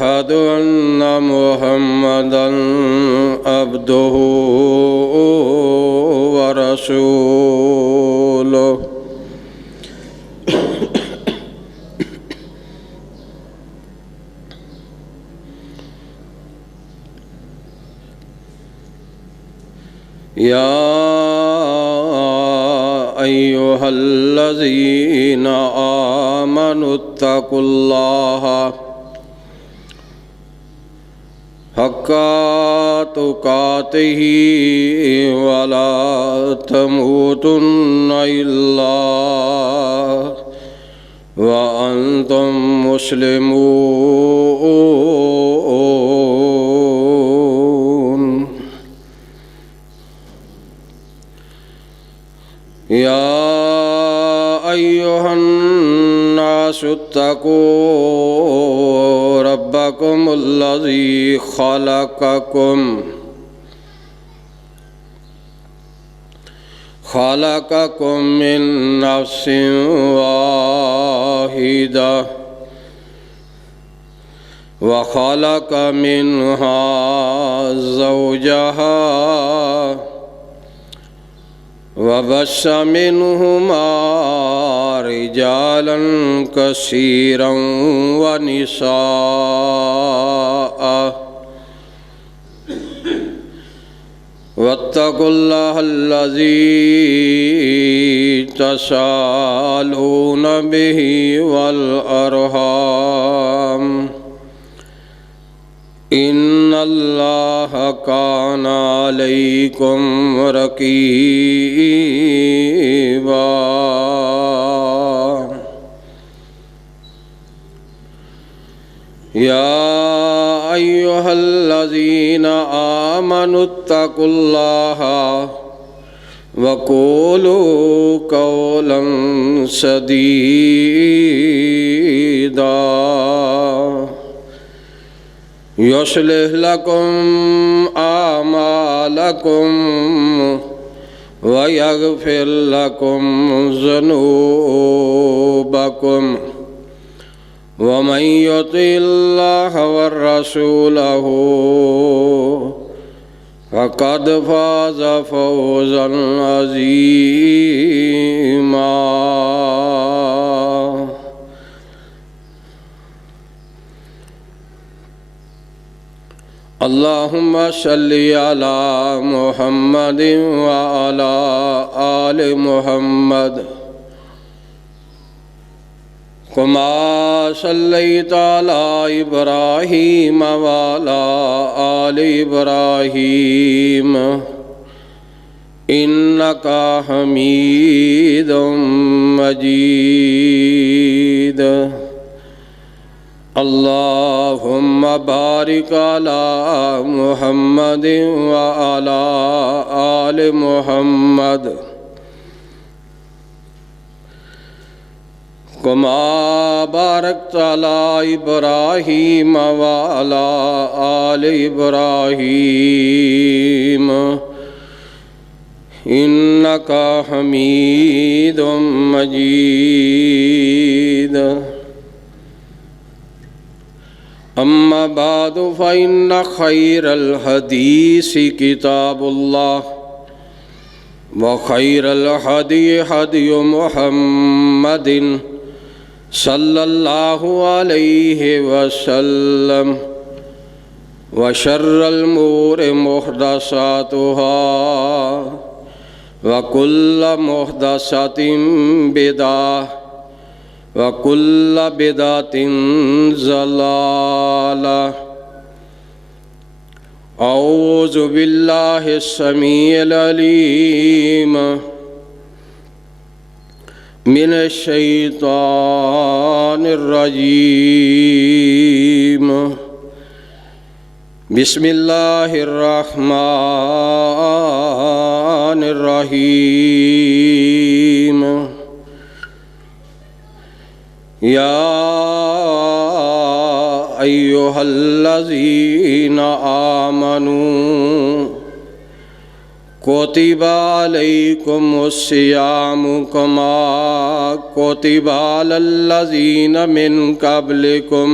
أشهد أن محمدًا عبده ورسوله يا أيها الذين آمنوا اتقوا الله حق تقاته ولا تموتن إلا وأنتم مسلمون يا أيها الناس اتقوا ربكم الذي خلقكم من نفس واحدة وخلق منها زوجها وبث منهما رجالا كثيرا ونساء واتقوا الله الذي تساءلون به والأرحام إن الله كان عليكم رقيبا يا أيها الذين آمنوا اتقوا الله وقولوا قولا سديدا يصلح لكم أعمالكم ويغفر لكم ذنوبكم ومن يطع الله ورسوله فقد فاز فوزا عظيما اللهم صل على محمد وعلى آل محمد كما صليت على إبراهيم وعلى آل إبراهيم إنك حميد مجيد اللهم بارك على محمد وعلى آل محمد كما باركت على إبراهيم وعلى آل إبراهيم إنك حميد مجيد أما بعد فإن خير الحديث كتاب الله وخير الهدي هدي محمد صلى الله عليه وسلم وشر الأمور محدثاتها وكل محدثة بدعة وكل بدعة ضلالة أعوذ بالله السميع العليم من الشيطان الرجيم بسم الله الرحمن الرحيم يا أيها الذين آمنوا كتب عليكم الصيام كما كتب على الذين من قبلكم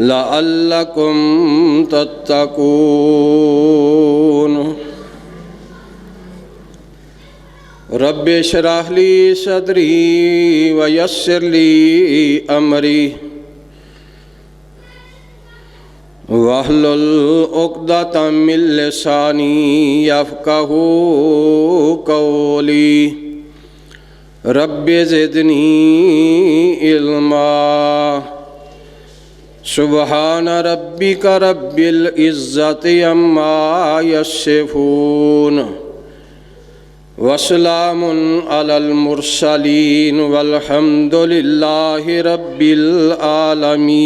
لعلکم تتقون رب اشرح لی صدری ویسر لی امری واحلل عقدۃ من لسانی یفقہوا قولی رب زدنی علما سبحان ربک رب العزت عما یصفون وسلام علی المرسلین والحمد للہ رب العالمین۔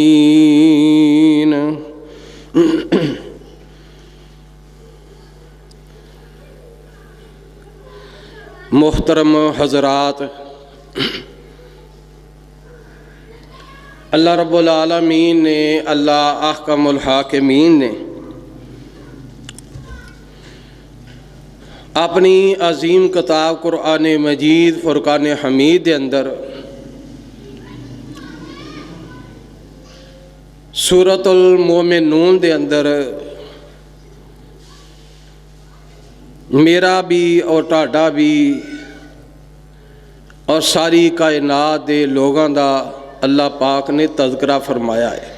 محترم حضرات، اللہ رب العالمین نے، اللہ احکم الحاکمین نے اپنی عظیم کتاب قرآن مجید فرقان حمید دے اندر سورۃ المومنون دے اندر میرا بھی اور تہاڈا بھی اور ساری کائنات دے لوگاں دا اللہ پاک نے تذکرہ فرمایا ہے۔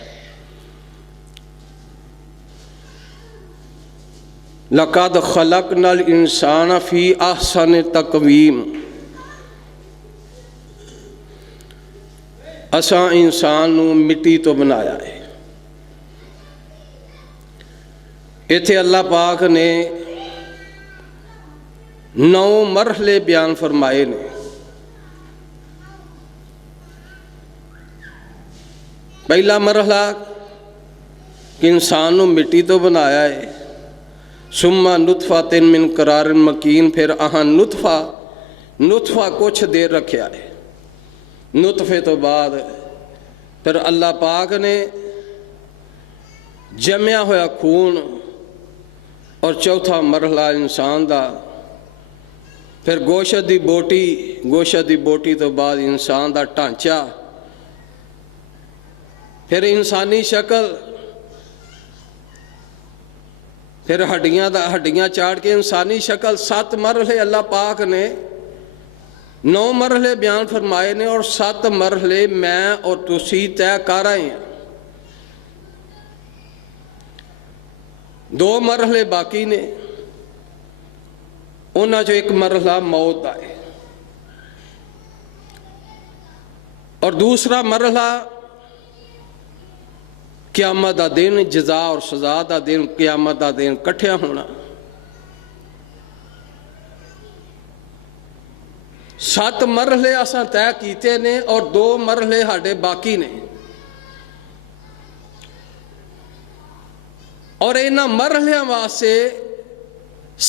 لَقَدْ خَلَقْنَا الْإِنسَانَ فِي أَحْسَنِ تَقْوِيمٍ، اساں انسان نو مٹی تو بنایا ہے۔ ایتھے اللہ پاک نے 9 مرحلے بیان فرمائے نے۔ پہلا مرحلہ کہ انسان نو مٹی تو بنایا ہے، ثم نطفۃ من قرار مکین، پھر نطفہ کچھ دیر رکھیا ہے، نطفے تو بعد پھر اللہ پاک نے جمیا ہوا خون، اور چوتھا مرحلہ انسان دا، پھر گوشت دی بوٹی تو بعد انسان دا ڈھانچہ، پھر انسانی شکل، پھر ہڈیاں چاڑ کے انسانی شکل۔ 7 مرحلے اللہ پاک نے 9 مرحلے بیان فرمائے نے، اور 7 مرحلے میں اور تسی طے کر آئے ہیں۔ 2 مرحلے باقی نے، انہاں جو ایک مرحلہ موت دا ہے، اور دوسرا مرحلہ قیامت دا دن، جزا اور سزا دا دن، قیامت دا دن کٹھیا ہونا۔ 7 مرحلے اساں طے کیتے نے، اور 2 مرحلے ہاڈے باقی نے، اور انہاں مرحلیاں واسطے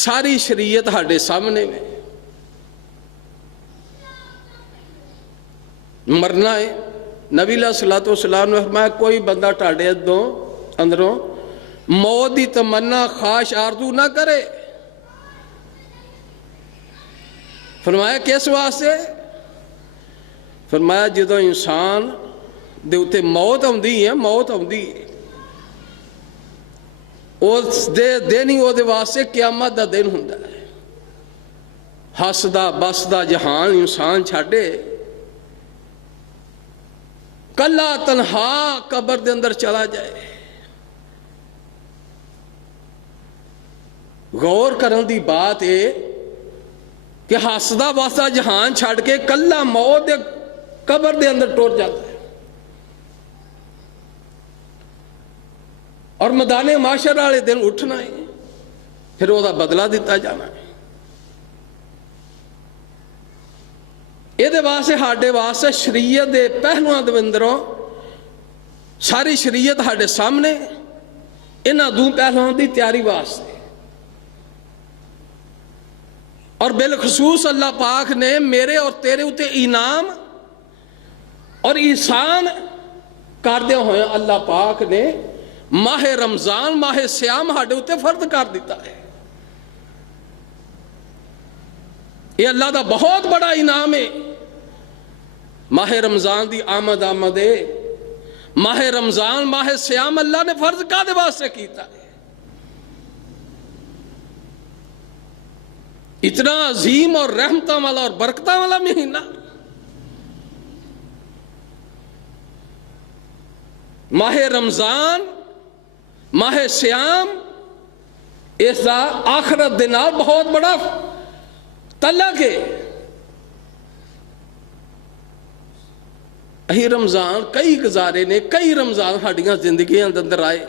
ساری شریعت ہاڈے سامنے میں۔ مرنا ہے، نبی علیہ الصلوۃ والسلام نے فرمایا کوئی بندہ ٹاڈے اندروں موت دی تمنا خواہش آرزو نہ کرے۔ فرمایا کس واسطے؟ فرمایا جدوں انسان دے اتے موت آندی ہے، اس دن ہی وہ دے واسطے قیامت دا دن ہوندا ہے۔ ہسدا بسدا جہان انسان چھاڑے، کلا تنہا قبر دے اندر چلا جائے۔ غور کرن دی بات ہے کہ ہسدا بسدا جہان چھڑ کے کلا موت دے قبر دے اندر ٹر جاتا ہے، اور میدان معاشر والے دن اٹھنا ہے، پھر وہ بدلہ دیتا جانا ہے۔ یہ واسطے ہاڈے واسطے شریعت دے پہلوؤں دے اندروں ساری شریعت ہاڈے سامنے، انہاں 2 پہلوؤں دی تیاری واسطے۔ اور بالخصوص اللہ پاک نے میرے اور تیرے اتے انعام اور احسان کردے ہوئے اللہ پاک نے ماہ رمضان، ماہ سیام ہاڈے اتے فرض کر دیتا ہے۔ یہ اللہ دا بہت بڑا انعام ہے۔ ماہ رمضان دی آمد ماہ رمضان ماہ سیام اللہ نے فرض کادے واسطے کیتا ہے؟ اتنا عظیم اور رحمتاں والا اور برکتاں والا مہینہ، ماہ رمضان ماہ سیام، اس دا آخرت دے نال بہت بڑا تعلق ہے۔ اہی رمضان کئی گزارے نے، کئی رمضان ہڈیاں زندگیاں دے اندر آئے،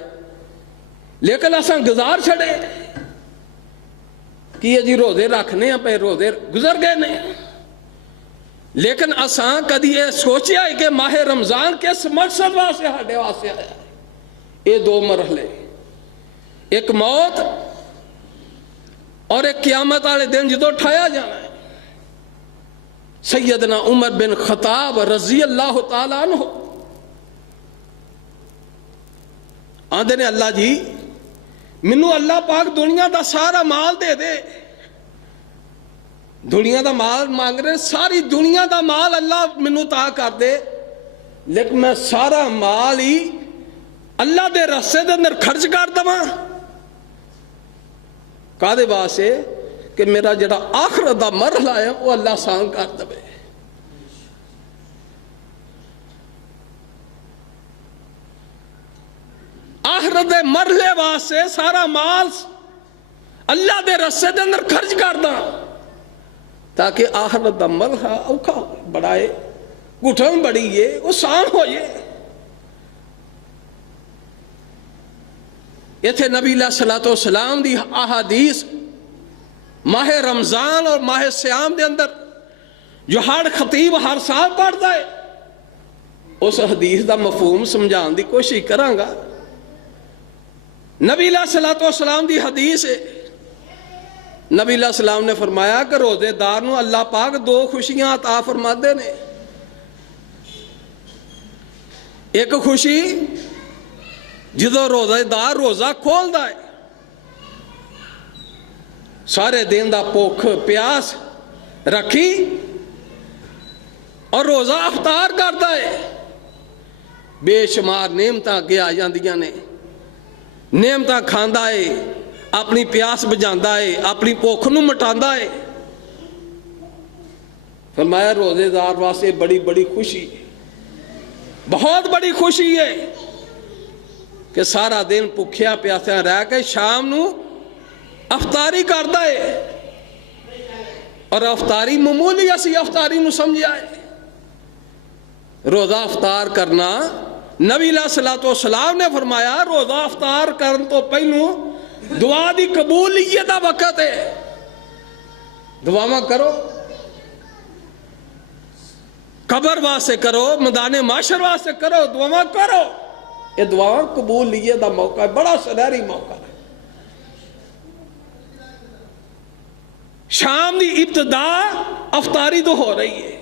لیکن اساں گزار چھڑے کہ جی روزے رکھنے ہیں پہ روزے گزر گئے نے، لیکن اساں کدی یہ سوچیا ہے کہ ماہ رمضان کس مقصد واسطے ہڈے واسطے آیا ہے؟ یہ دو مرحلے، ایک موت اور ایک قیامت والے دن جدو اٹھایا جانا ہے۔ سیدنا عمر بن خطاب رضی اللہ تعالیٰ عنہ آندے نے اللہ جی منو اللہ پاک دنیا دا سارا مال دے دے، دنیا دا مال مانگ رہے، ساری دنیا دا مال اللہ منو تا کر دے، لیکن میں سارا مال ہی اللہ دے رستے دے اندر خرچ کر دواں کادے واسطے کہ میرا جڑا آخرت دا مرحلہ ہے وہ اللہ آسان کر دے۔ آخرت دے مرحلے واسطے سارا مال اللہ دے رستے دے اندر خرچ کر دا تاکہ آخرت دا مرحلہ اوکھا بڑھائے، گھٹن بڑی ہے وہ آسان ہو جائے۔ یہ تھے نبی علیہ الصلوۃ والسلام دی احادیث ماہ رمضان اور ماہ سیام دے اندر جو ہر خطیب ہر سال پڑھتا ہے، اس حدیث دا مفہوم سمجھان دی کوشش کراں گا۔ نبی علیہ الصلوۃ والسلام دی حدیث ہے، نبی علیہ السلام نے فرمایا کہ روزے دار نو اللہ پاک دو خوشیاں عطا فرماتے نے۔ ایک خوشی جدو روزے دار روزہ کھولدا ہے، سارے دن دا بھوک پیاس رکھی اور روزہ افطار کرتا ہے، بے شمار نعمتاں اگے آ جاندیاں نے، نعمتاں کھاندا ہے، اپنی پیاس بجھاندا ہے، اپنی بھوک نو مٹاندا ہے۔ فرمایا روزے دار واسطے بڑی بڑی خوشی، بہت بڑی خوشی ہے کہ سارا دن بھوکھیا پیاسا رہ کے شام نو افطاری کرتا ہے، اور افطاری معمولی اسی افطاری نو سمجھا ہے۔ روزہ افطار کرنا نبی علیہ الصلوۃ والسلام نے فرمایا روزہ افطار کرن تو پہلو دعا دی قبولیت دا وقت ہے، دعاواں کرو، قبر واسطے کرو، میدان معاشر واسطے کرو، دعاواں کرو، یہ دعاواں قبولیت دا موقع ہے، بڑا سنہری موقع ہے۔ شام دی ابتدا افطاری تو ہو رہی ہے،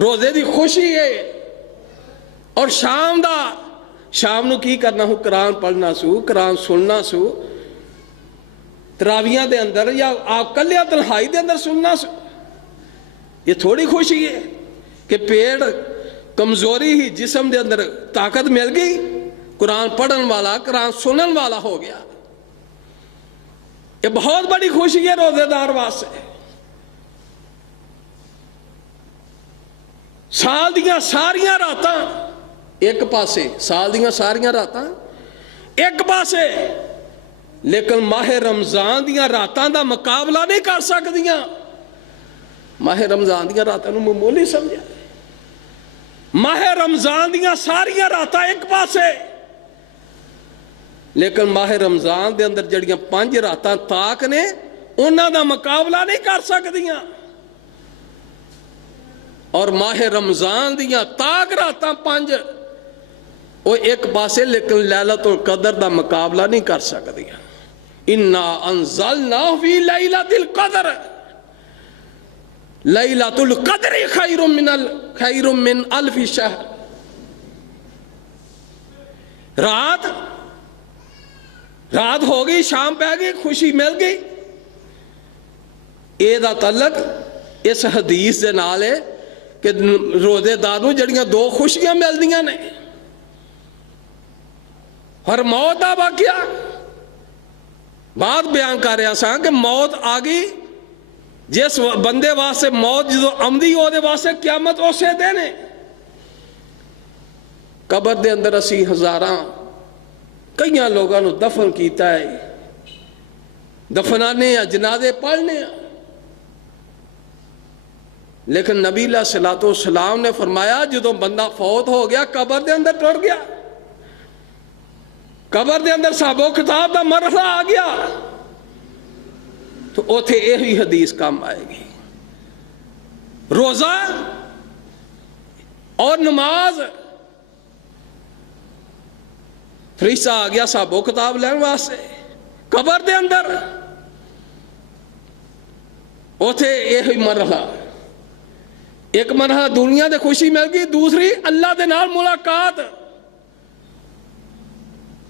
روزے دی خوشی ہے، اور شام نو کی کرنا ہو؟ قرآن پڑھنا سو، قرآن سننا سو، تراویاں دے اندر یا آپ کلیاں تنہائی دے اندر سننا سو۔ یہ تھوڑی خوشی ہے کہ پیڑ کمزوری ہی جسم دے اندر طاقت مل گئی، قرآن پڑھن والا قرآن سنن والا ہو گیا۔ یہ بہت بڑی خوشی ہے روزے دار واسطے۔ سال دیاں ساریاں راتاں ایک پاسے، سال دیاں ساریاں راتاں ایک پاسے، لیکن ماہ رمضان دیاں راتاں دا مقابلہ نہیں کر سکدیاں۔ ماہ رمضان دیاں راتاں نو معمولی سمجھا، ماہ رمضان دیاں ساریاں راتاں ایک پاسے، لیکن ماہ رمضان دے اندر جڑیاں 5 راتاں تاک نے انہاں دا مقابلہ نہیں کر سکدیاں، اور ماہ رمضان دیاں تاک راتاں 5 وہ ایک پاسے، لیکن لیلۃ القدر دا مقابلہ نہیں کر سکدیاں۔ انا انزلناہ فی لیلۃ القدر، لیلۃ القدر خیر من الف شہر۔ رات ہو گئی، شام پہ گئی، خوشی مل گئی۔ اے دا تعلق اس حدیث دے نال ہے کہ روزے دار نوں جڑیاں 2 خوشیاں ملدیاں نے، اور موت دا واقعہ بات بیان کر رہا سا کہ موت آ گئی جس بندے واسطے موت جدو آمدی وہ دے واسطے قیامت اسے دینے قبر دے اندر اسی ہزاراں کئی لوگوں نے دفن کیتا ہے دفنانے یا جنازے پڑھنے لیکن نبی علیہ الصلوۃ والسلام نے فرمایا جدو بندہ فوت ہو گیا قبر دے اندر ٹر گیا قبر دے اندر حساب و کتاب دا مرحلہ آ گیا تو اوتھے یہی حدیث کام آئے گی روزہ اور نماز فرشتہ آ گیا حساب و کتاب لین واسطے قبر دے اندر اوتھے یہی مرحلہ ایک مرحلہ دنیا دے خوشی مل گئی دوسری اللہ دے نال ملاقات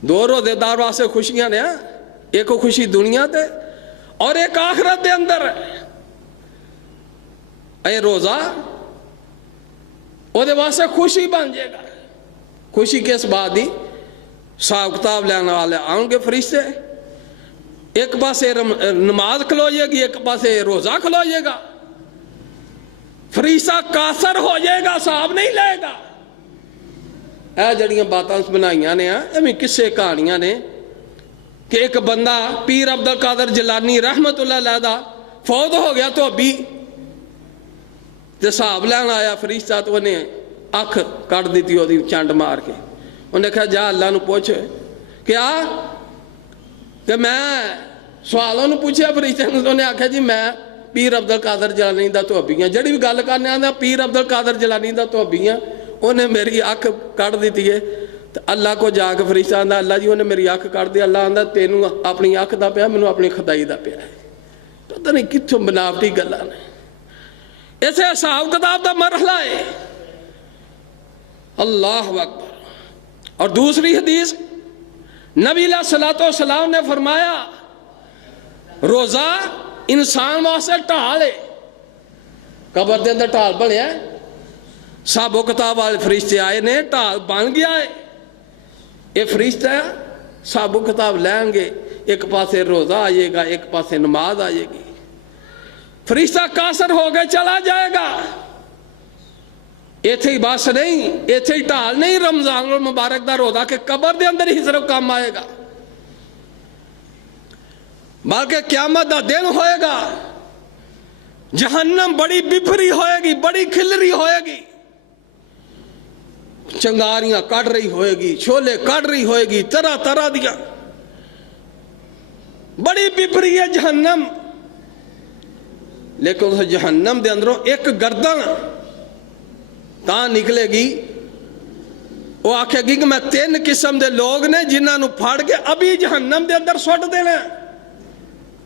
دو روزے دار واسطے خوشیاں نے ایک خوشی دنیا دے اور ایک آخرت دے اندر اے روزہ وہ دے واسطے خوشی بن جائے گا خوشی کس بات دی حساب کتاب لینے والے آؤں گے فرشتے ایک پاسے نماز کھلوئے گی ایک پاسے روزہ کھلوئے گا فرشتہ کاسر ہو جائے گا حساب نہیں لے گا اے جڑیاں باتاں بنائیاں نے ایویں کسے کہانیاں نے کہ ایک بندہ پیر عبد القادر جیلانی رحمت اللہ علیہ دا فوت ہو گیا تو ابھی حساب لینا آیا فرشتہ تو انہیں اکھ کٹ دیتی ہوتی چانڈ مار کے انہیں کہا جا اللہ نو پوچھ کیا کہ میں سوالوں نو پوچھے فرشتے نے انہیں آکھا جی میں پیر عبد القادر جیلانی دا تو ابھی ہیں جڑی بھی گل کرنے آنا پیر عبد القادر جیلانی دا تو ابھی ہیں انہیں میری اکھ کٹ دیتی ہے تو اللہ کو جا کے فرشتہ آندا اللہ جی انہیں میری اکھ کٹ دیا اللہ آندا تینوں اپنی اکھ دا پیا مینوں اپنی خدائی دا پیا ہے تو پتہ نہیں کتھوں بناوٹی گلاں نے ایسے حساب کتاب دا مرحلہ ہے اللہ اکبر اور دوسری حدیث نبی علیہ الصلوۃ والسلام نے فرمایا روزہ انسان واسطے ڈھال ہے قبر دے اندر ڈھال بنیا ہے حساب و کتاب والے فرشتے آئے نے ڈھال بن گیا ہے یہ فرشتہ حساب و کتاب لیں گے ایک پاسے روزہ آئے گا ایک پاسے نماز آئے گی فرشتہ کاسر ہو گئے چلا جائے گا ایتھے ہی بس نہیں ایتھے ہی ڈھال نہیں رمضان المبارک دا روزہ کہ قبر دے اندر ہی صرف کام آئے گا بلکہ قیامت دا دن ہوئے گا جہنم بڑی بپھری ہوئے گی بڑی کھلری ہوئے گی چنگاریاں کٹ رہی ہوئے گی چھولے کٹ رہی ہوئے گی طرح طرح دیا بڑی بپھری ہے جہنم لیکن اس جہنم دے اندروں ایک گردن تاں نکلے گی وہ آکھے گی کہ میں 3 قسم دے لوگ نے جنہاں نو پھاڑ کے ابھی جہنم دے اندر سوٹ دینا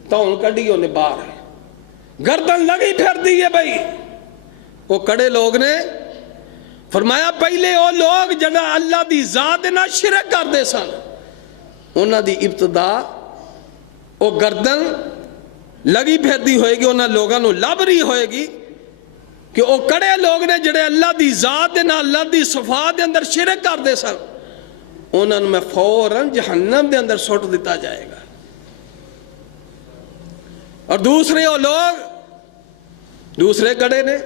تو ان کڑی انہیں باہر ہے گردن لگی پھر دی ہے بھائی وہ کڑے لوگ نے فرمایا پہلے وہ لوگ جنہاں اللہ دی ذات نہ شرک کر دے سن انہاں دی ابتدا وہ گردن لگی پھر دی ہوئے گی انہاں لوگاں نو لب رہی ہوئے گی کہ وہ کڑے لوگ نے جڑے اللہ دی ذات نہ اللہ دی صفات دے اندر شرک کر دے سن انہاں میں فوراً جہنم دے اندر سوٹ دیتا جائے گا اور دوسرے وہ لوگ دوسرے کڑے نے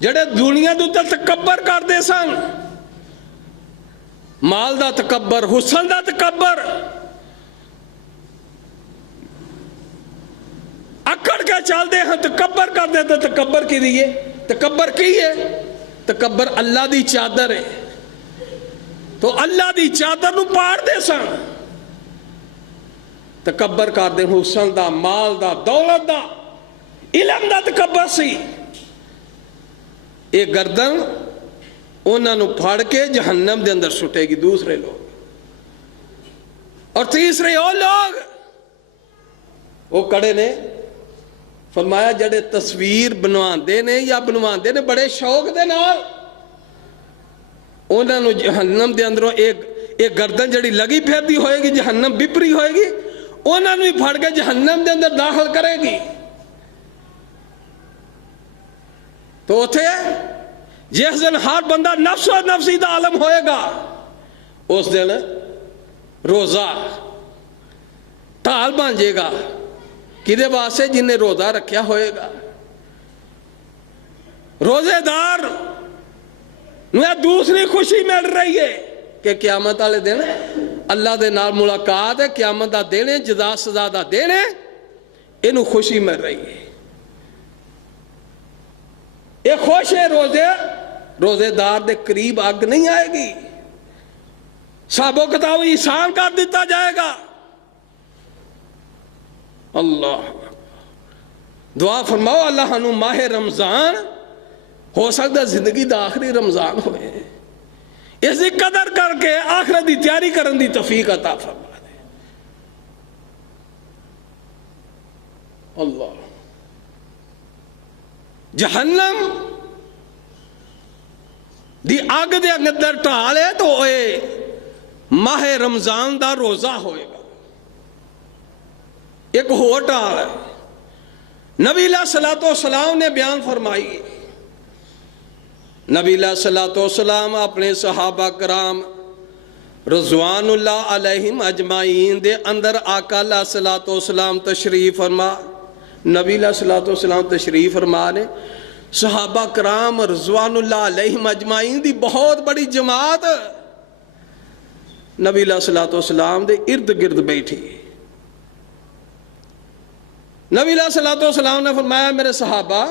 جڑے دنیا دے تے تکبر کر دے سن مال دا تکبر حسن دا تکبر اکڑ کے چل دے ہیں تکبر کر دے تو تکبر کی دیئے تکبر کی ہے تکبر اللہ دی چادر ہے تو اللہ دی چادر نو پاڑ دے سن تکبر کر دے حسن دا مال دا دولت دا علم دا تکبر سی ایک گردن انہاں نو پھاڑ کے جہنم دے اندر سٹے گی دوسرے لوگ اور تیسرے وہ لوگ وہ کڑے نے فرمایا جڑے تصویر بنواندے نے یا بنواندے نے بڑے شوق دے نال انہاں نو جہنم دے اندروں ایک گردن جڑی لگی پھر دی ہوئے گی جہنم بپری ہوئے گی انہاں نو ہی پھڑ کے جہنم دے اندر داخل کرے گی تو اتھے جس دن ہر بندہ نفس و نفسی دا عالم ہوئے گا اس دن روزہ ਢਾਲ ਬਣ ਜਾਏਗਾ ਕਿਹਦੇ ਵਾਸਤੇ? ਜਿਨੇ ਰੋਜ਼ਾ ਰੱਖਿਆ ਹੋਏਗਾ। روزےدار میں دوسری خوشی مل رہی ہے کہ قیامت والے دن اللہ دے نال ملاقات ہے، قیامت دا دن ہے، جزا سزا دا دن ہے، اینو خوشی مل رہی ہے، یہ خوش ہے۔ روزے دار دے قریب اگ نہیں آئے گی، حساب و کتاب آسان کر دیتا جائے گا۔ اللہ دعا فرماؤ اللہ ہنو ماہ رمضان ہو سکتا زندگی دا آخری رمضان ہوئے، اس کی قدر کر کے آخرت دی تیاری کرن دی توفیق عطا فرما دے۔ اللہ جہنم دی آگ دے اندر ٹالے تو اے ماہ رمضان دا روزہ ہوئے گا۔ ایک ہو ٹال ہے، نبی علیہ السلام نے بیان فرمائی، نبی علیہ السلام اپنے صحابہ کرام رضوان اللہ علیہم اجمعین دے اندر آقا علیہ السلام تشریف فرما، نبی علیہ السلام تشریف فرما نے صحابہ کرام رضوان اللہ علیہم اجمعین دی بہت بڑی جماعت نبی علیہ السلام دے ارد گرد بیٹھی۔ نبی علیہ السلام نے فرمایا میرے صحابہ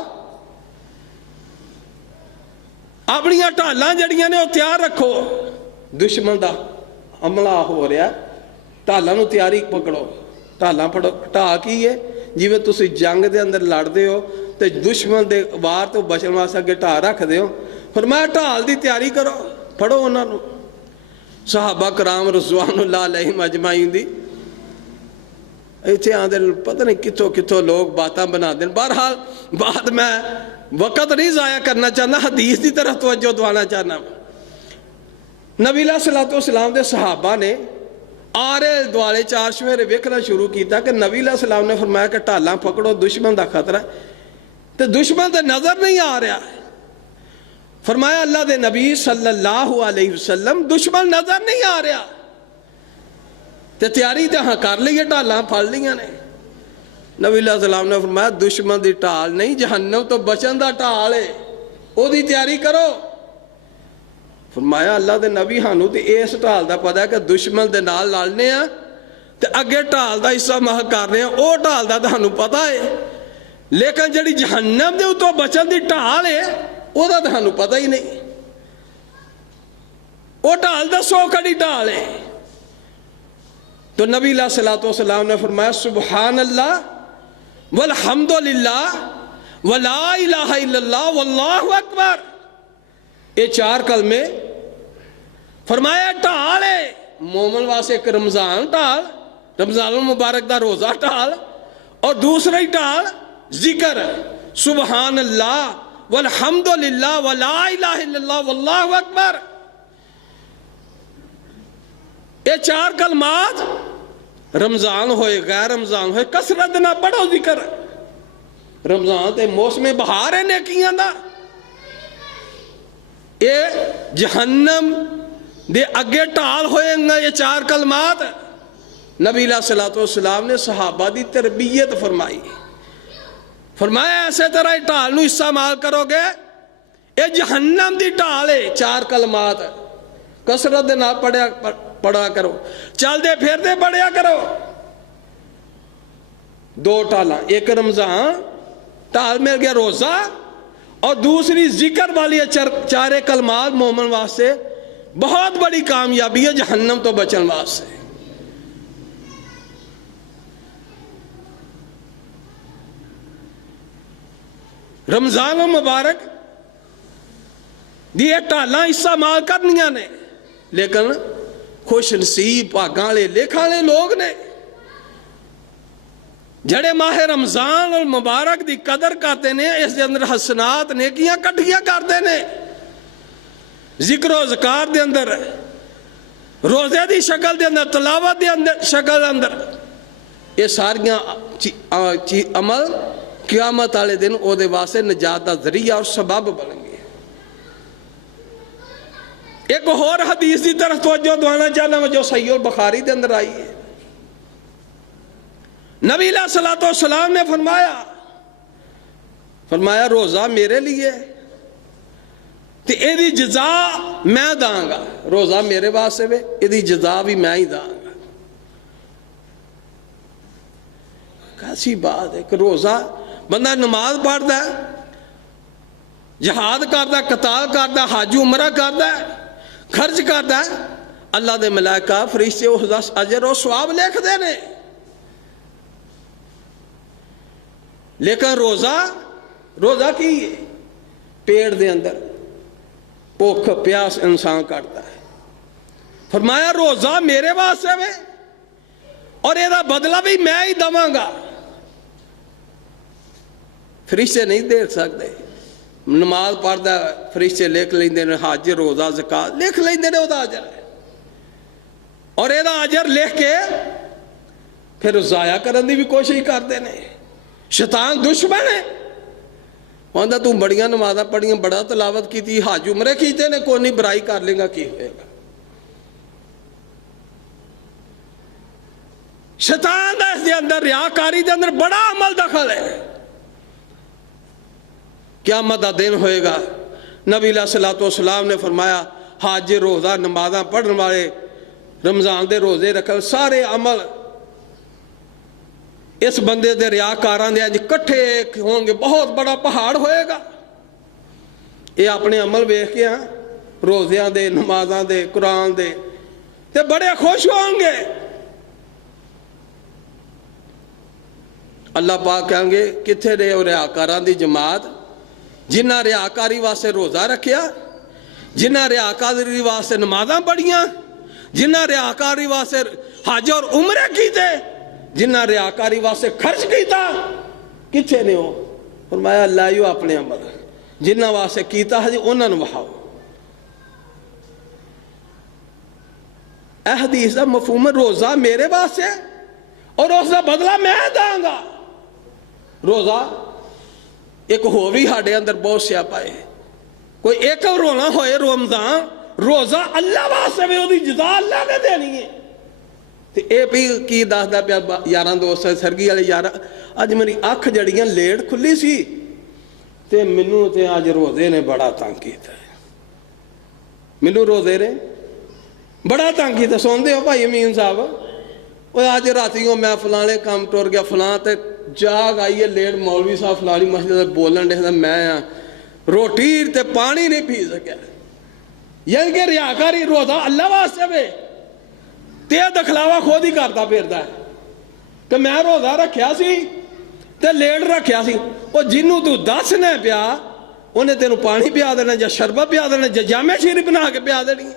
اپنی ٹھالاں جڑیاں نے وہ تیار رکھو، دشمن دا حملہ ہو رہا ہے، ٹھالاں نو تیاری پکڑو۔ ٹھالاں پڑو، ٹھا کی ہے جی تسی جنگ دے اندر لڑ دے ہو تے دشمن دے وار تو بچن واسطے اگے ٹھا رکھ دے ہو، فرمایا ٹھال دی تیاری کرو، پڑھو انہاں نو۔ صحابہ کرام رضوان اللہ علیہم اجمعین دی ایتھے آندے پتہ نہیں کتھوں کتھوں لوگ باتاں بنا دیں۔ بہرحال بات میں وقت نہیں ضائع کرنا چاہنا، حدیث دی طرف توجہ دوانا چاہنا۔ نبی علیہ السلام دے صحابہ نے آرے دوالے چار شمیرے ویکھنا شروع کیتا کہ نبی علیہ السلام نے فرمایا کہ ٹھالاں پکڑو، دشمن دا خطرہ ہے، تے دشمن تے نظر نہیں آ رہا۔ فرمایا اللہ دے نبی صلی اللہ علیہ وسلم دشمن نظر نہیں آ رہا، تے تیاری تے ہاں کر لیے، ٹھالاں پھڑ لیاں نے۔ نبی علیہ السلام نے فرمایا دشمن دی ٹھال نہیں، جہنم تو بچن دا ٹھال ہے، او دی تیاری کرو۔ فرمایا اللہ دے نبی ہانو تے اس ٹھال دا پتہ ہے کہ دشمن دے نال لڑنے ہیں تے اگے ٹھال دا حصہ مح کر رہے ہیں، او ٹھال دا تانوں پتہ ہے، لیکن جڑی جہنم دے اتوں بچن دی ٹھال ہے او دا تانوں پتہ ہی نہیں۔ او ٹھال دسو کڑی ٹھال ہے؟ تو نبی علیہ السلام نے فرمایا سبحان اللہ والحمدللہ ولا الہ الا اللہ واللہ اکبر، یہ چار کلمے۔ فرمایا ٹھال ہے مومن واسطے ایک رمضان ٹھال، رمضان المبارک دا روزہ ٹھال، اور دوسری ٹھال ذکر سبحان اللہ والحمدللہ ولا الہ الا اللہ واللہ اکبر۔ یہ چار کلمات رمضان ہوئے غیر رمضان ہوئے کثرت نہ پڑھو ذکر۔ رمضان تے موسم بہار ہے نیکیاں دا، یہ جہنم دے اگے ٹال ہوئے گا یہ چار کلمات۔ نبی علیہ السلام نے صحابہ دی تربیت فرمائی، فرمایا ایسے طرح ٹال نو استعمال کرو گے، یہ جہنم دی ٹال ہے، چار کلمات کثرت نہ پڑھا کرو، چل دے پھر دے پڑھیا کرو۔ دو ٹالاں، ایک رمضان ٹال مل گیا روزہ، اور دوسری ذکر والی چارے کلمات مومن واسطے بہت بڑی کامیابی ہے جہنم تو بچن واسطے۔ رمضان المبارک دی ٹالاں استعمال کرنیاں نے، لیکن خوش نصیب بھاگاں والے لیکھاں والے لوگ نے جڑے ماہ رمضان المبارک دی قدر کرتے نے، اس دے اندر حسنات نیکیاں کٹھیاں کرتے نے، ذکر و ذکار دے اندر، روزے دی شکل دے اندر، تلاوت دے اندر شکل دے اندر، یہ ساریاں عمل قیامت والے دن او دے واسطے نجات دا ذریعہ اور سبب بن گے۔ ایک اور حدیث کی طرف توجہ دوانا چاہنا جو صحیح البخاری کے اندر آئی ہے. نبی علیہ الصلوۃ والسلام نے فرمایا روزہ میرے لیے تے ایدی جزا میں داں گا. روزہ میرے واسطے وے، ایدی جزا بھی میں ہی داں گا. کیسی بات ہے کہ روزہ بندہ نماز پڑھتا ہے، جہاد کرتا ہے، قتال کرتا ہے، حج عمرہ کرتا ہے، خرچ کرتا ہے، اللہ دے ملائکہ فرشتے اس دا اجر و ثواب لکھ دے نے. لیکن روزہ کی پیڑ دے اندر بھوک پیاس انسان کرتا ہے. فرمایا روزہ میرے واسطے میں اور یہ بدلہ بھی میں ہی دواں گا. فرشتے نہیں دے سکتے. نماز پڑھتا ہے فرشتے لکھ لیندے نے، حج روزہ زکات لکھ لیندے نے وہ اجر، اور یہ اجر لکھ کے پھر ضائع کرنے کی بھی کوشش کرتے ہیں. شیطان دشمن ہے. وہاں تو بڑیاں نمازاں پڑھیاں، بڑا تلاوت کی تھی، حج عمرے کیتے نے، کوئی نہیں برائی کر لے گا کی ہوئے گا. شیطان دا اس دے اندر ریاکاری دے اندر بڑا عمل دخل ہے. قیامت دا دن ہوئے گا. نبی علیہ الصلوۃ والسلام نے فرمایا حج روزہ نمازاں پڑھن والے، رمضان دے روزے رکھن، سارے عمل اس بندے دے ریاکاراں دے کٹھے ہوں گے، بہت بڑا پہاڑ ہوئے گا. یہ اپنے عمل ویکھ کے روزیاں دے، نمازاں دے، قرآن دے تے بڑے خوش ہوں گے. اللہ پاک کہیں گے کتھے رہے وہ ریاکاراں دی جماعت جنہ ریاکاری واسطے روزہ رکھیا، جنہ ریاکاری واسطے نمازاں پڑھیاں، جنہ ریاکاری واسطے حج اور عمرے کیتے، جنہ ریاکاری واسطے خرچ کیتا، کتھے نے ہو؟ فرمایا اللہ یو اپنے عمل جنہ واسطے کیتا ہے انہوں نے وہاؤ. اے حدیث دا مفہوم روزہ میرے واسطے اور اس دا بدلہ میں داں گا. روزہ ایک ہو بھی ہاڑے اندر بہت سیاپا ہے. کوئی ایک رونا ہوئے رمضان روزہ اللہ واسطے میں وہ جزا اللہ نے دینی ہے. تے اے بھی کی دسدا پیا یاراں دوست سرگی والے یار، اج میری اکھ جڑیاں لیٹ کھلی سی تے مینوں تے اج روزے نے بڑا تنگ کیتا ہے. مینوں روزے نے بڑا تنگ کیتا. سوندے ہو بھائی امین صاحب؟ وہ اج راتیوں میں فلانے کام ٹر گیا، فلاں تے جاگ آئیے لیٹ، مولوی صاحب فلانی مسجد بولن ڈے میں روٹی تے پانی نہیں پی سکیا. یعنی کہ ریاکاری روزہ اللہ واسطے وے تے دکھلاوا خود ہی کرتا پھردا ہے کہ میں روزہ رکھیا سی تے لیٹ رکھیا سی. وہ جنوں تو دسنا پیا انہیں تینوں پانی پیا دینا، یا شربت پیا دینا، یا جامع شیری بنا کے پیا دینی،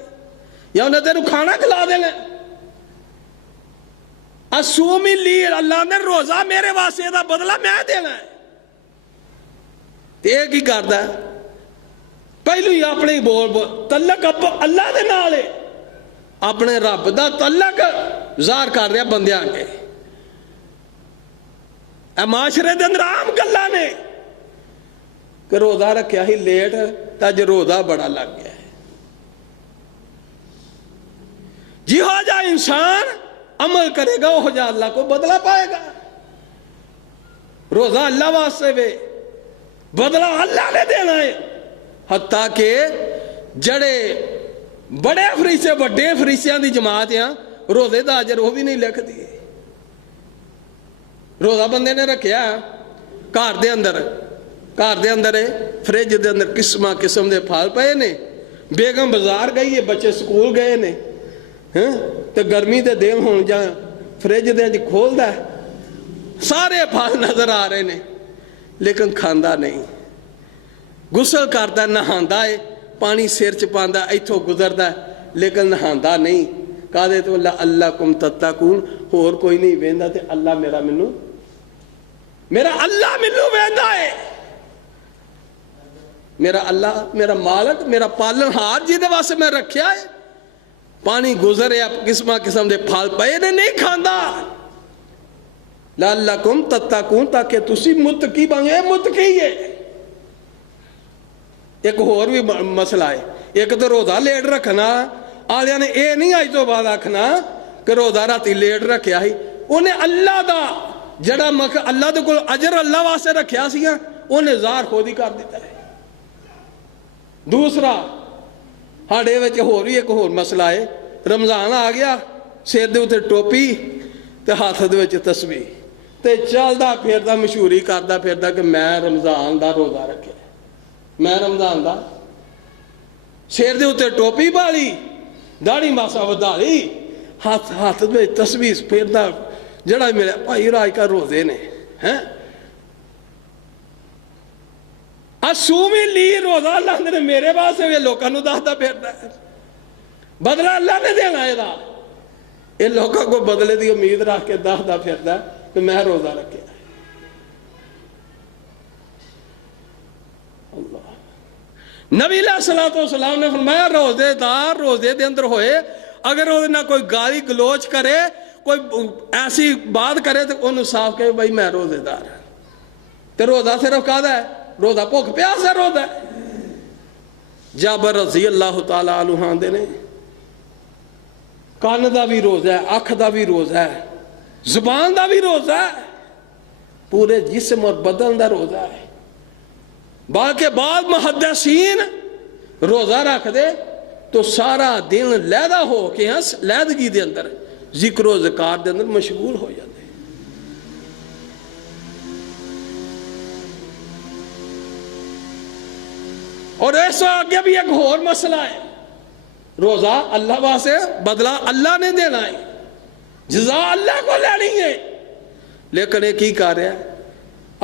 یا انہیں تینوں کھانا کھلا دینا. اسومی لی اللہ نے روزہ میرے واسطے دا بدلہ میں دینا ہے. تے کی کردا ہے پہلو ہی اپنے بول تعلق اللہ دے نال ہے، اپنے رب دا تعلق ظاہر کر رہا بندیاں کے. اے معاشرے دے اندر عام گلاں نے کہ روزہ رکھیا ہی لیٹ تے اج روزہ بڑا لگ گیا ہے. جی ہو جا انسان عمل کرے گا وہ جا اللہ کو بدلہ پائے گا. روزہ اللہ واسطے وے، بدلہ اللہ نے دینا ہے. حتیٰ کہ جڑے بڑے فریسے بڑے فریسیاں دی جماعت ہیں روزے دا اجر وہ بھی نہیں لکھ دی. روزہ بندے نے رکھیا گھر دے اندر فریج دے اندر قسم دے پھل پئے نے، بیگم بازار گئی ہے، بچے سکول گئے نے، تو گرمی دے دن ہون جا فریج دے جی کھول دا ہے، سارے پھل نظر آ رہے نے لیکن کھاندا نہیں. غسل کردا نہاندا ہے، پانی سر چ پاندا ایتھوں گزردا ہے لیکن نہاندا نہیں. کہدے تو لعلکم تتقون، اور کوئی نہیں ویندا تے اللہ میرا اللہ مینوں ویندا ہے. میرا اللہ میرا مالک میرا پالن ہار جی دے واسطے میں رکھیا ہے. پانی گزرے قسم دے پھل پئے نے نہیں کھاندا. لعلکم تتقون، تاکہ تسی متقی بن گئے. متقی ہے ایک اور بھی مسئلہ ہے. ایک تو روزہ لیٹ رکھنا آلیاں نے اے نہیں اج تو بعد آکھنا کہ روزہ راتی لیٹ رکھیا ہی, انہیں اللہ دا جڑا اللہ دے کول اجر اللہ واسطے رکھیا سی انہیں ظاہر خود ہی کر دیتا ہے. دوسرا ہاڑے وچ ہور بھی ایک ہور مسئلہ ہے. رمضان آ گیا, سر دے اوتے ٹوپی تے ہاتھ دے وچ تسبیح تے چلدا پھردا مشہوری کردا پھردا کہ میں رمضان دا روزہ رکھیا, میں رمضان دا. سر دے اوتے ٹوپی پالی, داڑھی ماسا ودا لی, ہاتھ دے وچ تسبیح پھردا. جڑا میرے بھائی راج کا روزے نے ہیں اسومی لی روزہ اللہ نے میرے واسطے بھی لوکاں نوں دسدا پھردا ہے. بدلہ اللہ نے دینا ہے دا. یہ لوگوں کو بدلے دی امید رکھ کے دسدا پھردا کہ میں روزہ رکھیا. اللہ نبی علیہ الصلوۃ والسلام نے فرمایا روزے دار روزے دے اندر ہوئے اگر وہ نہ کوئی گالی گلوچ کرے کوئی ایسی بات کرے تو انہوں صاف کہے بھائی میں روزے دار. تو روزہ صرف کہا ہے روزہ بھوک پیاس ہے روزہ ہے. جابر رضی اللہ تعالیٰ عنہ آندے نے کان دا بھی روزہ ہے, اکھ دا بھی روزہ ہے, زبان دا بھی روزہ ہے, پورے جسم اور بدن دا روزہ ہے. باقی بعض محدثین روزہ رکھ دے تو سارا دن لیدہ ہو کے لیدگی دے اندر ذکر و ذکار دے اندر مشغول ہو جاتے. اور ایسا آگے بھی ایک اور مسئلہ ہے. روزہ اللہ واسطے بدلہ اللہ نے دینا ہے, جزا اللہ کو لینی ہے, لیکن ایک ہی کر رہا ہے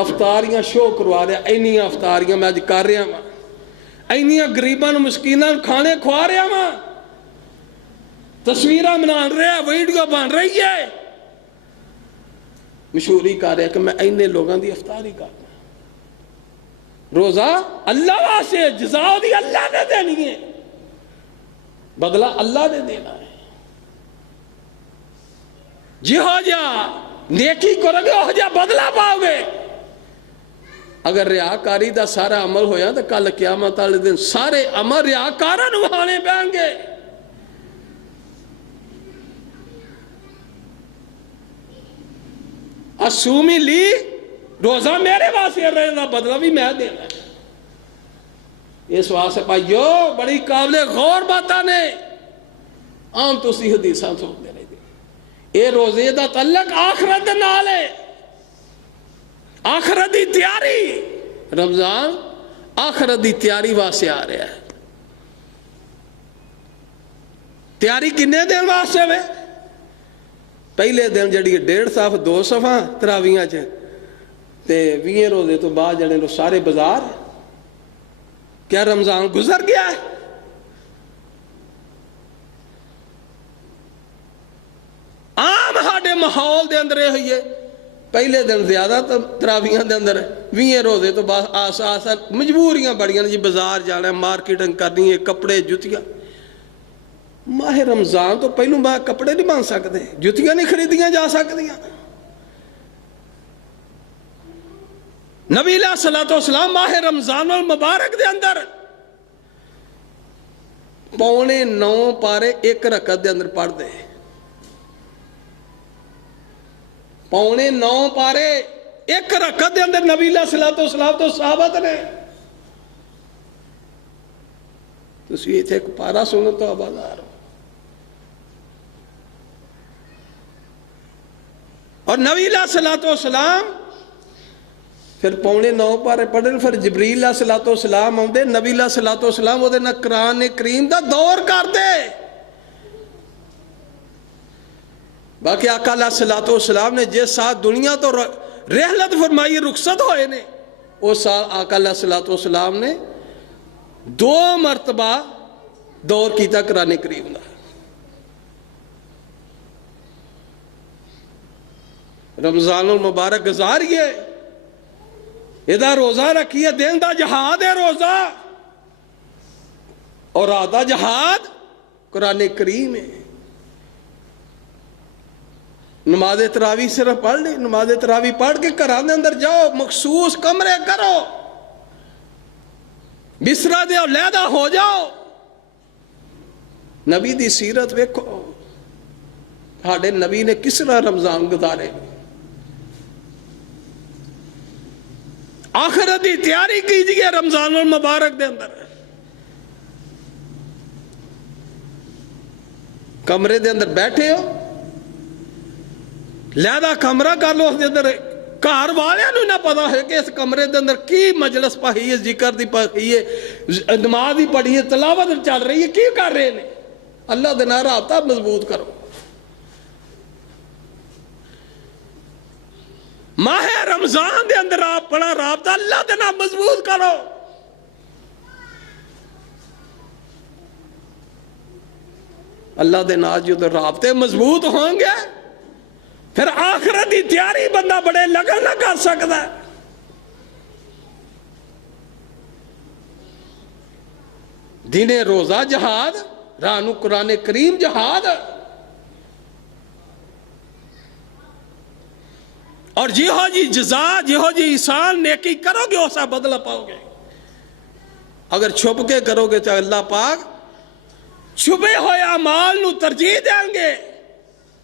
افطاریاں شو کروا رہا ہے. اینیاں افطاریاں میں اج کر رہا ہوں, اینیاں غریباں مسکیناں کھانے کھوا رہا ہوں, تصویریں بنا رہا ہے, ویڈیو بن رہی ہے, مشہوری کر رہا ہے کہ میں اینے لوگاں دی افطاری کرنا. روزہ اللہ واسطے جزا دی اللہ نے دینی ہے, بدلہ اللہ نے دینا ہے. جی ہو جا نیکی کرو گے ہو جا بدلہ پاؤ گے. اگر ریاکاری دا سارا عمل ہویا تو کل قیامت والے دن سارے عمل ریاکاراں نوں وہانے پین گے. اسومی لی روزہ میرے واسطے رہنا بدلہ بھی میں دینا ہے. اس واسطے بھائیو بڑی قابل غور باتاں نے عام تسی حدیثاں سنتے رہے. اے روزے دا تعلق آخرت دے نال ہے, آخرت دی تیاری. رمضان آخرت دی تیاری واسطے آ رہا ہے. تیاری کنے دن واسطے وے؟ پہلے دن جڑی 1.5 صف 2 صفاں تراویاں چ تے 20 روزے تو بعد جڑے لو سارے بازار. کیا رمضان گزر گیا ہے؟ عام ہاڈے ماحول دے اندر یہ ہوئی ہے پہلے دن زیادہ تراویاں دے اندر 20 روزے تو بعد آس مجبوریاں بڑیاں جی بازار جانا ہے, مارکیٹنگ کرنی ہے, کپڑے جتیاں. ماہ رمضان تو پہلوں ماہ کپڑے نہیں بن سکتے, جتیاں نہیں خریدیاں جا سکتیاں. نبی علیہ الصلوۃ والسلام ماہ رمضان المبارک دے اندر 9:15 پارے 1 رکعت دے اندر پڑھ دے. 9:15 پارے 1 رکعت دے اندر نبی علیہ الصلوۃ والسلام تو صحابت نے. تسی ایتھے ایک پارا سنو تو آبادار ہو. اور نبی علیہ الصلوۃ والسلام پھر 9:15 پارے پڑھن. پھر جبریل علیہ الصلوۃ والسلام آندے, نبی علیہ الصلوۃ والسلام وہ نہ قرآن کریم دا دور کر دے. باقی آقا علیہ الصلوۃ والسلام نے جس سال دنیا تو رحلت فرمائی رخصت ہوئے نے اس سال آقا علیہ الصلوۃ والسلام نے 2 مرتبہ دور کیتا قرآن کریم دا. رمضان المبارک گزاریے, یہ روزہ رکھیے, دن دا جہاد ہے روزہ, اور رات دا جہاد قرآن کریم ہے. نماز تراویح صرف پڑھ لی, نماز تراویح پڑھ کے گھراں دے اندر جاؤ, مخصوص کمرے کرو, بسترا دے علیحدہ ہو جاؤ. نبی دی سیرت ویکھو، ساڈے نبی نے کس طرح رمضان گزارے. آخرت دی تیاری کیجئے رمضان المبارک دے اندر. کمرے دے اندر بیٹھے ہو، لہذا کمرہ کر لو، اس دے اندر گھر والوں نو نہ پتا ہے کہ اس کمرے دے اندر کی مجلس پڑھی ہے، ذکر دی پڑھی ہے، نماز دی پڑھی ہے، تلاوت چل رہی ہے، کی کر رہے ہیں. اللہ دے نال رابطہ مضبوط کرو. ماہ رمضان دے اندر اپنا رابطہ اللہ دے نال مضبوط کرو. اللہ دے نال جو رابطے مضبوط ہوں گے پھر آخرت دی تیاری بندہ بڑے لگن نہ کر سکتا ہے. دن روزہ جہاد، رانو قرآن کریم جہاد. اور جہو جی جزا، جہو جی احسان نیکی کرو گے اسا بدلہ پاؤ گے. اگر چھپ کے کرو گے تو اللہ پاک چھپے ہوئے اعمال نو ترجیح دیں گے.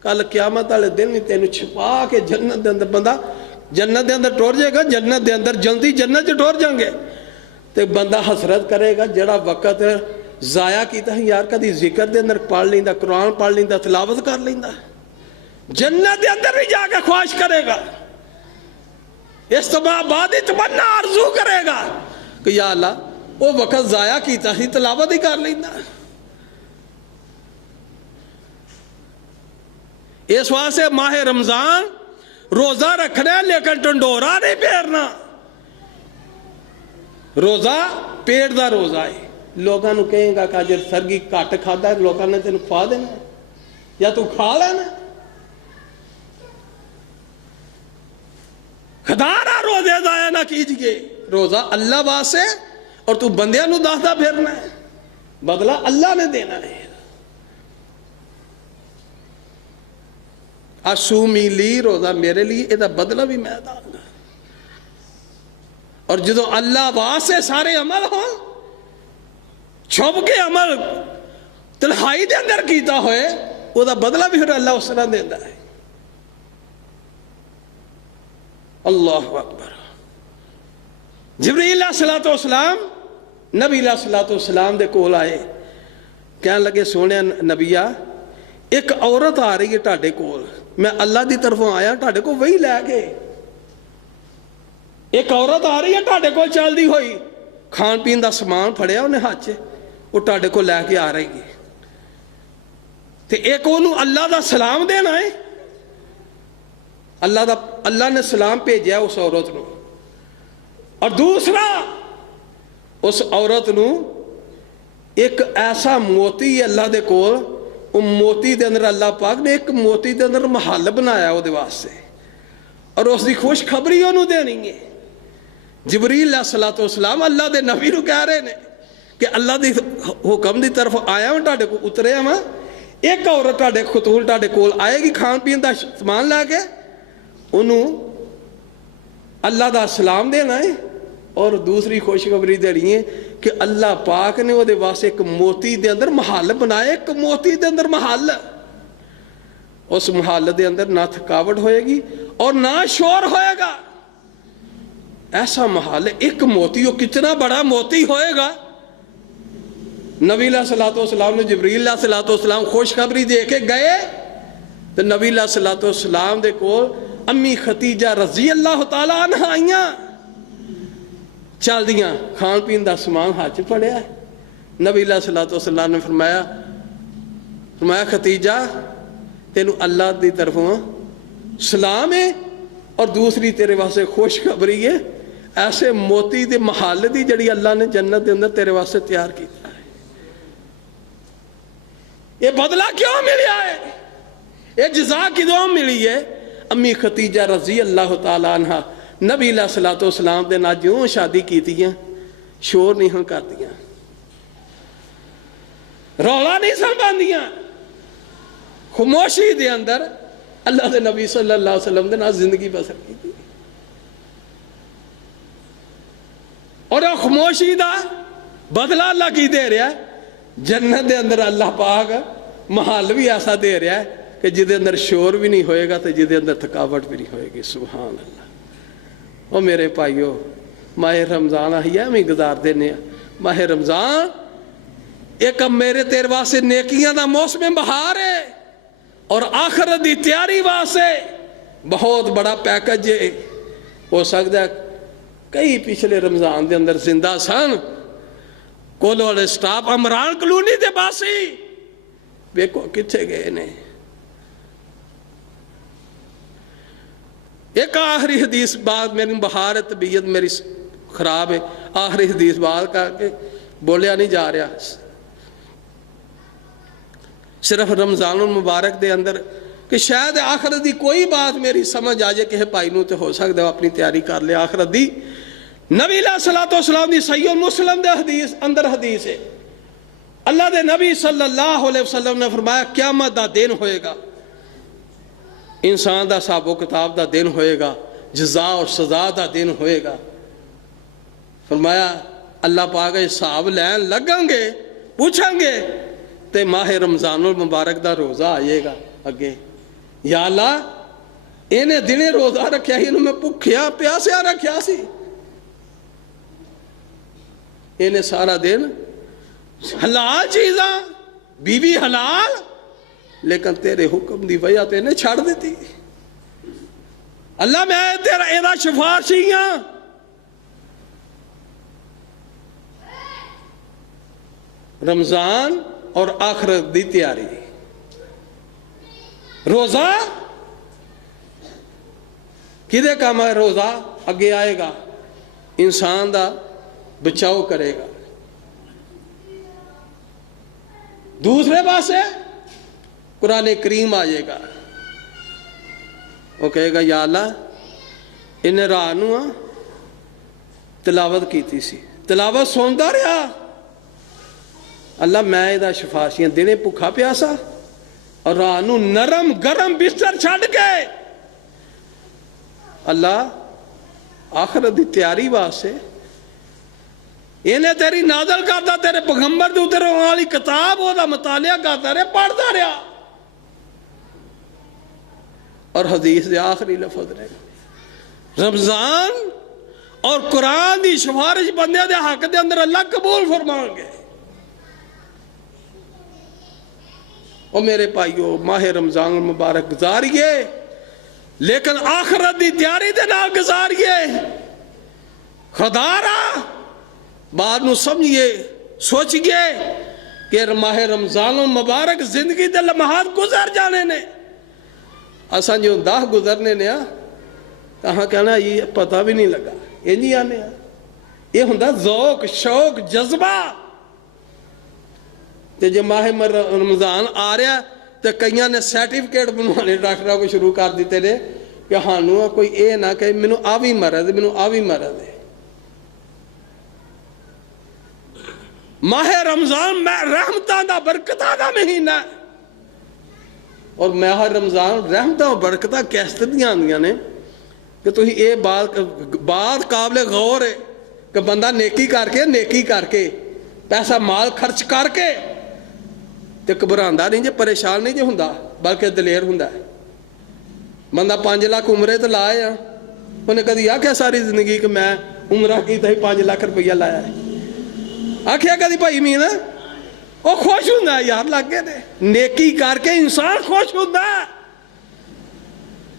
کل قیامت والے دن تینوں چھپا کے جنت دے اندر بندہ جنت دے اندر ٹور جائے گا. جنت دے اندر جلدی جنت چ ٹور جائیں گے تو بندہ حسرت کرے گا جڑا وقت ضائع کیتا ہے یار کدی ذکر دے اندر پڑھ لیندا، قرآن پڑھ لیندا، تلاوت کر لیندا. جنت دے اندر بھی جا کے خواہش کرے گا، اس تو بعد تمنا آرزو کرے گا کہ یا اللہ وہ وقت ضائع کیتا ہی تلاوت ہی کر لیندا. اس واسطے ماہ رمضان روزہ رکھنا لیکن ٹنڈورا نہیں پھیرنا. روزہ پیٹ دا روزہ ہے. لوگوں نے کہیں گا کہ اجر سرگی کٹ کھادا ہے، لوگوں نے تینوں کھوا دینا ہے یا تو کھا لینا. خدارہ روزے ضائع نہ کیجئے. روزہ اللہ واسطے اور تو بندیاں نو دسدا پھرنا ہے، بدلہ اللہ نے دینا ہے. اسومی لی، روزہ میرے لیے، یہ بدلہ بھی میں داں گا. اور جدو اللہ واسطے سارے عمل ہوں، چھپ کے عمل تنہائی دے اندر کیتا ہوئے، وہ دا بدلہ بھی پھر اللہ اس طرح دیتا ہے. اللہ اکبر. جبریل علیہ السلام نبی علیہ السلام دے کول آئے، کہنے لگے سونے نبیہ ایک عورت آ رہی ہے ٹاڈے کول، میں اللہ دی طرفوں آیا ٹاڈے کو وہی لے کے. ایک عورت آ رہی ہے ٹاڈے کو چل دی ہوئی، کھان پین دا سامان پھڑیا انہیں ہاتھ چ، وہ ٹاڈے کو لے کے آ رہی ہے. تے ایک انہوں اللہ دا سلام دینا ہے، اللہ نے سلام بھیجا اس عورت نو. اور دوسرا اس عورت نو ایک ایسا موتی اللہ دے کول، وہ موتی دے اندر اللہ پاک نے ایک موتی دے اندر محل بنایا وہ دے واسطے، اور اس دی خوش خبری انہوں دینی ہے. جبریل علیہ السلام اللہ دے نبی نو کہہ رہے ہیں کہ اللہ دی حکم دی طرف آیا ہوں ٹاڈے کو اترے ہوں، ایک عورت ٹاڈے خطول ٹاڈے کول آئے گی کھان پین دا سامان لے کے، انہوں اللہ دا سلام دینا ہے اور دوسری خوشخبری دے رہی ہے کہ اللہ پاک نے وہ دے واسطے ایک موتی دے اندر محل بنائے. ایک موتی دے اندر محل، اس محل دے اندر نہ تھکاوٹ ہوئے گی اور نہ شور ہوئے گا. ایسا محل ایک موتی، وہ کتنا بڑا موتی ہوئے گا. نبی علیہ السلام نے جبریل علیہ السلام خوشخبری دے کے گئے تو نبی علیہ السلام دے کول امی خدیجہ رضی اللہ تعالیٰ عنہ آئیاں، چل دیاں، کھان پین دا سامان ہاتھ پڑیا ہے. نبی علیہ السلام نے فرمایا خدیجہ تینوں اللہ دی طرفوں سلام ہے اور دوسری تیرے واسطے خوشخبری ہے، ایسے موتی دے محل دی جڑی اللہ نے جنت دے اندر تیرے واسطے تیار کیتا ہے. یہ بدلہ کیوں ملیا ہے، یہ جزا کیوں ملی ہے؟ امی خدیجہ رضی اللہ تعالیٰ عنہ نبی علیہ السلام دے نال جو شادی کیتی ہیں، شور نہیں ہن کردیاں، رولا نہیں سن پاندیاں، خاموشی دے اندر اللہ دے نبی صلی اللہ علیہ وسلم دے نال زندگی بسر کی. اور خاموشی دا بدلہ اللہ کی دے رہا ہے. جنت دے اندر اللہ پاک محل بھی ایسا دے رہا ہے کہ جدے اندر شور بھی نہیں ہوئے گا تو جدے اندر تھکاوٹ بھی نہیں ہوئے گی. سبحان اللہ. او میرے بھائیو، ماہ رمضان آئی ہے، ہمیں گزار دینے ہیں. ماہ رمضان ایک میرے تیرے واسطے نیکیاں دا موسم بہار ہے، اور آخرت دی تیاری واسطے بہت بڑا پیکج ہے. ہو سکتا ہے کئی پچھلے رمضان دے اندر زندہ سن. کولو والے سٹاپ عمران کلونی دے باسی بیکو کتھے گئے نے. ایک آخری حدیث بات، میری بہار طبیعت میری خراب ہے، آخری حدیث بات کا کہ بولیا نہیں جا رہا. صرف رمضان المبارک دے اندر کہ شاید آخرت دی کوئی بات میری سمجھ آ جائے کہ بھائی نو تے ہو سکتا ہے اپنی تیاری کر لے آخرت دی. نبی علیہ الصلوۃ دی صحیح مسلم دے حدیث اندر حدیث ہے، اللہ دے نبی صلی اللہ علیہ وسلم نے فرمایا قیامت دا دن ہوئے گا، انسان دا حساب و کتاب دا دن ہوئے گا، جزا اور سزا دا دن ہوئے گا. فرمایا اللہ پاک حساب لین لگیں گے، پوچھیں گے تے ماہ رمضان المبارک دا روزہ آئے گا اگے. یا اللہ انہیں دنے روزہ رکھیا ہی انہوں میں پکھیا پیاسیا رکھیا سی، انہیں سارا دن حلال چیزاں بیوی حلال، لیکن تیرے حکم دی وجہ تے انہیں چھاڑ دیتی. اللہ میں تیرا ایدہ شفارشیاں رمضان اور آخرت دی تیاری. روزہ کدے کام ہے؟ روزہ اگے آئے گا انسان دا بچاؤ کرے گا. دوسرے پاسے قرآن کریم آ جائے گا، وہ کہے گا یا اللہ انہیں رانو تلاوت کیتی سی، تلاوت سنتا رہا، اللہ میں یہ شفاشیاں دینے بھوکا پیاسا اور رانو نرم گرم بستر چھڑ کے اللہ آخرت دی تیاری واسطے انہیں تیری نازل کرتا، تیرے پیغمبر دے اترے والی کتاب وہ دا مطالعہ کرتا رہے، پڑھتا رہا. اور حدیث دے آخری لفظ رہے رمضان اور قرآن دی سفارش بندے دے حق دے اندر اللہ قبول فرمان گے. اور میرے بھائیو ماہ رمضان مبارک گزاریے، لیکن آخرت دی تیاری دے نال گزاریے. خدا را بعد نو سمجھئے سوچئے کہ ماہ رمضان مبارک زندگی دے لمحات گزر جانے نے. اساں جو 10 گزرنے نے کہاں کہنا یہ پتہ بھی نہیں لگا، یہ نہیں آنے یہ ہوندا ذوق شوق جذبہ. تے جب ماہ رمضان آ رہا تو کئیاں نے سرٹیفکیٹ بنوانے ڈاکٹروں کو شروع کر دیتے نے کہ ہانوں کوئی اے نہ کہ مینوں آ وی مرض مینوں آ وی مرض ہے. ماہ رمضان میں رحمتاں دا برکتاں دا مہینہ ہے، اور ماہ رمضان رحمتاں و برکتاں کیس طرح آندیاں نے کہ تو اے بات قابل غور ہے کہ بندہ نیکی کر کے پیسہ مال خرچ کر کے تے گھبراندا نہیں جے، پریشان نہیں جے ہوندا، بلکہ دلیر ہوندا ہے. بندہ 5 لاکھ عمرے تے لائے ہیں، انہیں کدی آکھیا ساری زندگی کہ میں عمرہ کی تے 5 لاکھ روپیہ لایا ہے؟ آکھیا کدی بھائی مین وہ خوش ہوندا ہے یار لاگے دے نیکی کر کے انسان خوش ہوندا ہے.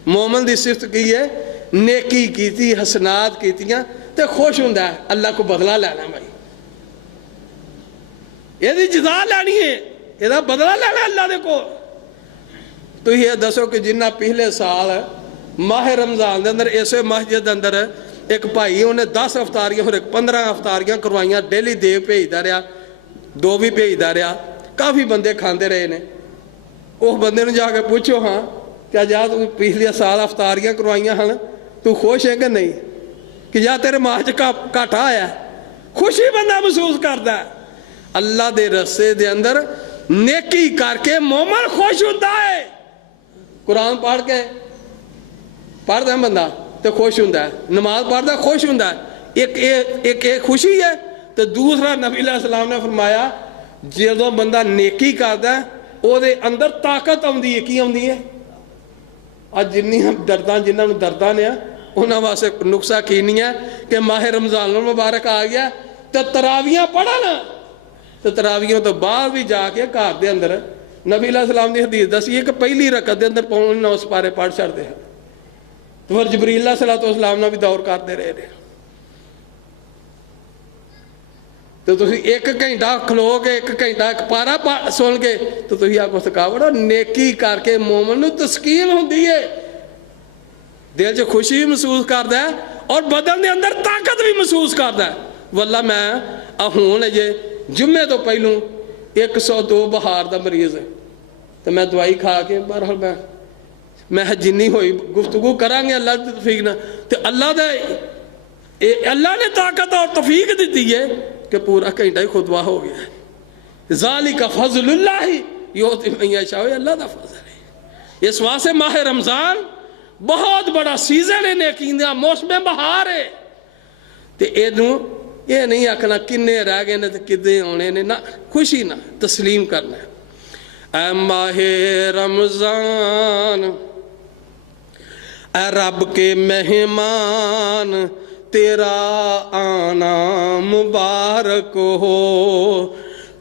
مومن دی صفت کی ہے نیکی کیتی حسنات کیتیاں تے خوش ہوندا ہے، اللہ کو بدلہ لینا بھائی، یہ دی جزا لینی ہے، یہ بدلہ لینا اللہ دے کو. تو یہ دسو کہ جنہ پہلے سال ماہ رمضان دے اندر ایسے مسجد اندر ایک بھائی انہیں 10 افطاریاں اور 15 افطاریاں کروائیاں، ڈیلی دیو بھیجدا رہا، 2 بھی بھیجدا رہا، کافی بندے کھاندے رہے نے. اس بندے نے جا کے پوچھو ہاں کیا جا تو پچھلے سال افطاریاں کروائیاں ہیں تو خوش ہے کہ نہیں، کہ جا تیرے ماہ گھاٹا آیا؟ خوشی بندہ محسوس کرتا ہے. اللہ دے رستے دے اندر نیکی کر کے مومن خوش ہوتا ہے. قرآن پڑھتا ہے بندہ تو خوش ہوتا ہے، نماز پڑھتا خوش ہوتا ہے. ایک خوشی ہے تو دوسرا نبی علیہ السلام نے فرمایا جدوں بندہ نیکی کردا ہے او دے اندر طاقت آندی ہے. کی آندی ہے؟ اج جنیاں درداں جنہاں نوں درداں نے انہاں واسطے نقصہ کی نہیں ہے کہ ماہ رمضان المبارک آ گیا تو تراویاں پڑھا نا، تو تراویوں تو بعد بھی جا کے گھر دے اندر نبی علیہ السلام دی حدیث دسی ہے کہ پہلی رکعت دے اندر پونے 9 سپارے پڑھ چھڑدے ہیں. تو پھر جبریل علیہ السلام نے بھی دور کرتے رہے نے. تو تسی ایک گھنٹہ کھلو کے ایک گھنٹہ ایک پارا سن کے تو تسی آکو تھکاوٹ اور نیکی کر کے مومن نو تسکین ہوندی ہے، دل چ خوشی بھی محسوس کردا ہے اور بدن دے اندر طاقت بھی محسوس کردا ہے. واللہ میں ہوں جے جمعے تو پہلوں 102 بہار دا مریض ہے تو میں دوائی کھا کے بہرحال میں جنی ہوئی گفتگو کرانگے اللہ دی توفیق نہ تو اللہ نے طاقت اور توفیق دیتی ہے کہ پورا گھنٹہ ہی خطبہ ہو گیا ہے. ذالک فضل اللہ یؤتی من یشاء، اللہ دا فضل ہے. اس واسطے ماہ رمضان بہت بڑا سیزن ہے نیکیوں دا، موسم بہار ہے. تے اینوں یہ نہیں آکھنا کنے رہ گئے نے تے کدے آنے نے، نہ خوشی نہ تسلیم کرنا ہے. اے ماہ رمضان اے رب کے مہمان تیرا آنا مبارک ہو.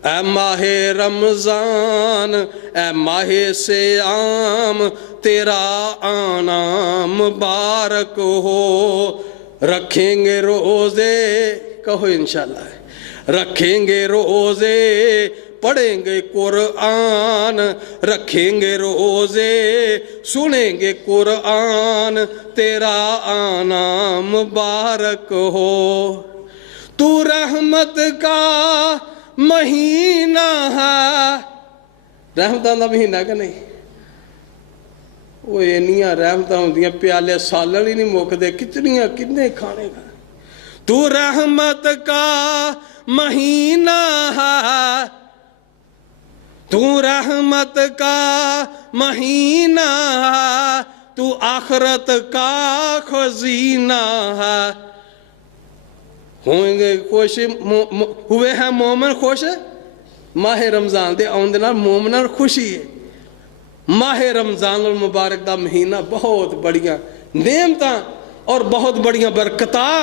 اے ماہ رمضان اے ماہ سیام تیرا آنا مبارک ہو. رکھیں گے روزے، کہو انشاءاللہ، رکھیں گے روزے پڑھیں گے قرآن، رکھیں گے روزے سنیں گے قرآن تیرا آنا مبارک ہو. تو رحمت کا مہینہ ہے، رحمتاں دا مہینہ کہ نہیں؟ وہ اینیاں رحمتاں ہوندیاں پیالے سالن ہی نہیں مکدے، کتنیاں کتنے کھانے کا. تو رحمت کا مہینہ ہے، تو رحمت کا مہینہ ہے، تو آخرت کا خزینہ ہے. ہوئیں گے خوش، ہوئے ہیں مومن خوش، ماہ رمضان دے آن دے نال مومناں خوشی ہے. ماہ رمضان المبارک دا مہینہ بہت بڑیاں نعمتاں اور بہت بڑیاں برکتاں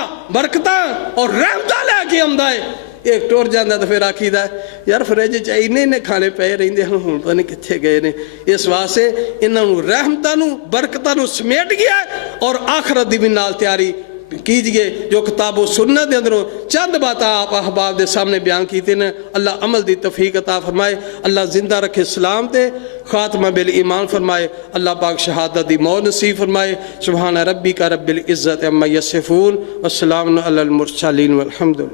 اور رحمتاں لے کے آندا ہے. ایک ٹور جاندہ تو پھر آکھیدا ہے یار فریج چاہیے نے کھانے پے رہندے ہن ہن پتہ نہیں کتھے گئے نے. اس واسطے انہاں نوں رحمتاں نوں برکتاں نوں سمیٹ گیا اور آخرت دی بھی نال تیاری کیجئے. جو کتاب و سنت دے اندروں چند باتاں آپ احباب دے سامنے بیان کیتے ہیں. اللہ عمل دی توفیق عطا فرمائے، اللہ زندہ رکھے اسلام تے، خاتمہ بالایمان فرمائے، اللہ پاک شہادت دی موت نصیب فرمائے. سبحان ربک رب العزت عما یصفون والسلام علی المرسلین والحمد للہ.